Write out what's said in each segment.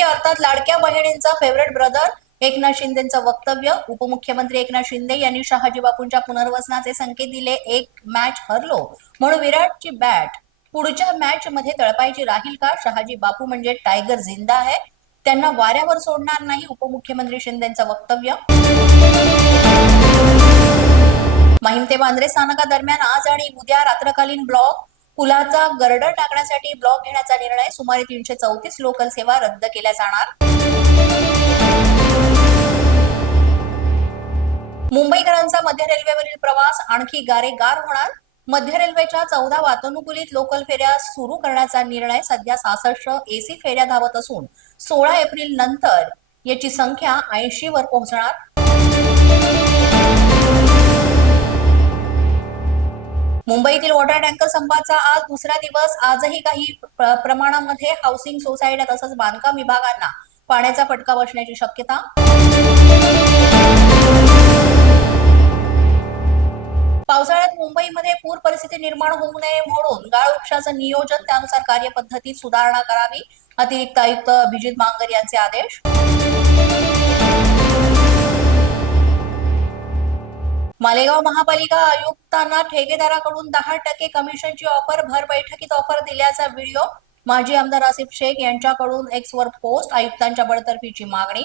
लाडक्या बहिणींचा favourite brother Eknath शिंदेचं वक्तव्य. उपमुख्यमंत्री एकनाथ शिंदे यांनी शहाजी बापूंच्या पुनर्वसनाचे संकेत दिले. एक मॅच हरलो. म्हणून विराटची बॅट पुढच्या मॅच मध्ये तळपायची राहील का? शहाजी बापू म्हणजे टायगर जिंदा आहे. त्यांना वाऱ्यावर सोडणार नाही उपमुख्यमंत्री शिंदेचं वक्तव्य. माहिम ते वांद्रे स्थानकादरम्यान आज आणि उद्या रात्रकालीन ब्लॉक पुलाचा गर्डर टाकण्यासाठी ब्लॉक घेण्याचा निर्णय सुमारे तीनशे चौतीस लोकल सेवा रद्द केल्या जाणार. मुंबईकरांचा मध्य रेल्वेवरील प्रवास आणखी गारेगार होणार. मध्य रेल्वेच्या चौदा वातानुकूलित लोकल फेऱ्या सुरू करण्याचा निर्णय सध्या सहासष्ट एसी फेऱ्या धावत असून सोळा एप्रिल नंतर याची संख्या ऐंशी वर पोहोचणार. मुंबईतील वॉटर टँकर संपाचा आज दुसरा दिवस. आजही काही प्रमाणामध्ये हाऊसिंग सोसायट्या तसंच बांधकाम विभागांना पाण्याचा फटका बसण्याची शक्यता. पावसाळ्यात मुंबईमध्ये पूर परिस्थिती निर्माण होऊ नये म्हणून गाळ उपशाचं नियोजन त्यानुसार कार्यपद्धतीत सुधारणा करावी अतिरिक्त आयुक्त अभिजित मांगर यांचे आदेश. मालेगाव महापालिका आयुक्तांना ठेकेदाराकडून दहा टक्के कमिशनची ऑफर भर बैठकीत ऑफर दिल्याचा व्हिडिओ माजी आमदार आसिफ शेख यांच्याकडून एक्स वर पोस्ट आयुक्तांच्या बडतर्फीची मागणी.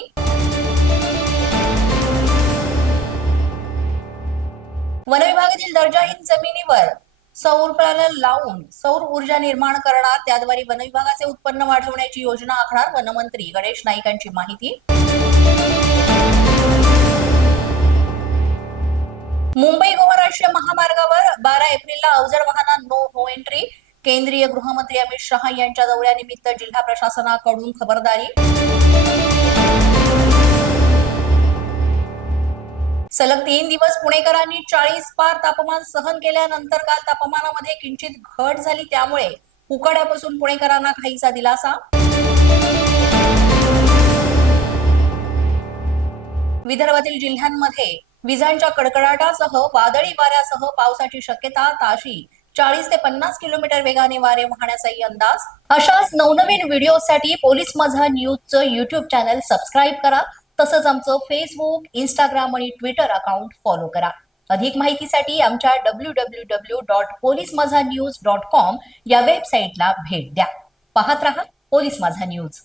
वनविभागातील दर्जाहीन जमिनीवर सौर पॅनल लावून सौर ऊर्जा निर्माण करणार त्याद्वारे वनविभागाचे उत्पन्न वाढवण्याची योजना आखणार वनमंत्री गणेश नाईकांची माहिती. एप्रिलला अवजड वाहना नो हो एंट्री केंद्रीय गृहमंत्री अमित शहा यांच्या दौऱ्यानिमित्त जिल्हा प्रशासनाकडून खबरदारी. सलग तीन दिवस पुणेकरांनी चाळीस पार तापमान सहन केल्यानंतर काल तापमानामध्ये किंचित घट झाली. त्यामुळे उकाड्यापासून पुणेकरांना काहीसा दिलासा. विदर्भातील जिल्ह्यांमध्ये विजांच्या कडकडाटासह वादळी वाऱ्यासह पावसाची शक्यता ताशी चाळीस ते पन्नास किलोमीटर वेगाने वारे वाहण्याचाही अंदाज. अशाच नवनवीन व्हिडिओसाठी पोलीस माझा न्यूजचं युट्यूब चॅनल सबस्क्राईब करा. तसंच आमचं फेसबुक इंस्टाग्राम आणि ट्विटर अकाउंट फॉलो करा. अधिक माहितीसाठी आमच्या W W W dot police Majha news dot com या वेबसाईटला भेट द्या. पाहत रहा पोलीस माझा न्यूज.